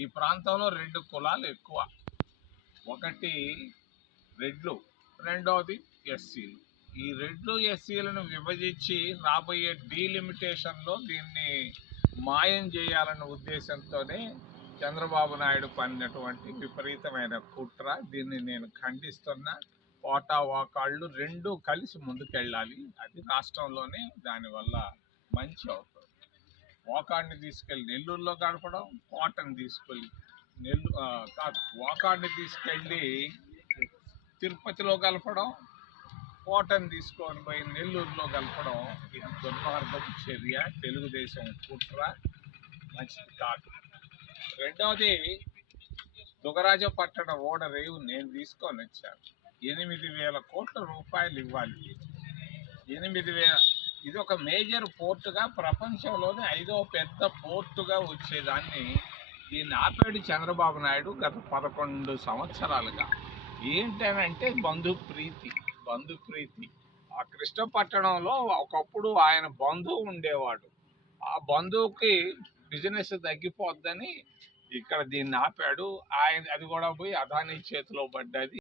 ఈ ప్రాంతంలో రెండు కులాలు ఎక్కువ. ఒకటి రెడ్లు, రెండవది ఎస్సీలు. ఈ రెడ్లు ఎస్సీలను విభజించి రాబోయే డీలిమిటేషన్లో దీన్ని మాయం చేయాలన్న ఉద్దేశంతోనే చంద్రబాబు నాయుడు పడినటువంటి విపరీతమైన కుట్ర. దీన్ని నేను ఖండిస్తున్నా. కోటా వాకాళ్ళు రెండూ కలిసి ముందుకెళ్ళాలి. అది రాష్ట్రంలోనే దానివల్ల మంచి అవుతుంది. వాకాడిని తీసుకెళ్ళి నెల్లూరులో గడపడం, కోటని తీసుకెళ్ళి కాదు, వాకాడిని తీసుకెళ్ళి తిరుపతిలో కలపడం, కోటను తీసుకొని పోయి నెల్లూరులో కలపడం, ఇది దుర్మార్గపు చర్య. తెలుగుదేశం కుట్ర, మంచిది కాదు. రెండవది, దుగరాజపట్టణ ఓడరేవు నేను తీసుకొని వచ్చాను. 8,000 కోట్ల రూపాయలు ఇవ్వాలి. 8,000. ఇది ఒక మేజర్ పోర్టుగా, ప్రపంచంలోనే 5వ పెద్ద పోర్టుగా వచ్చేదాన్ని దీన్ని ఆపాడు చంద్రబాబు నాయుడు గత 11 సంవత్సరాలుగా. ఏంటనంటే బంధుప్రీతి. ఆ కృష్ణపట్టణంలో ఒకప్పుడు ఆయన బంధువు ఉండేవాడు. ఆ బంధువుకి బిజినెస్ తగ్గిపోద్దని ఇక్కడ దీన్ని ఆపాడు. అది కూడా పోయి అదానీ చేతిలో పడ్డది.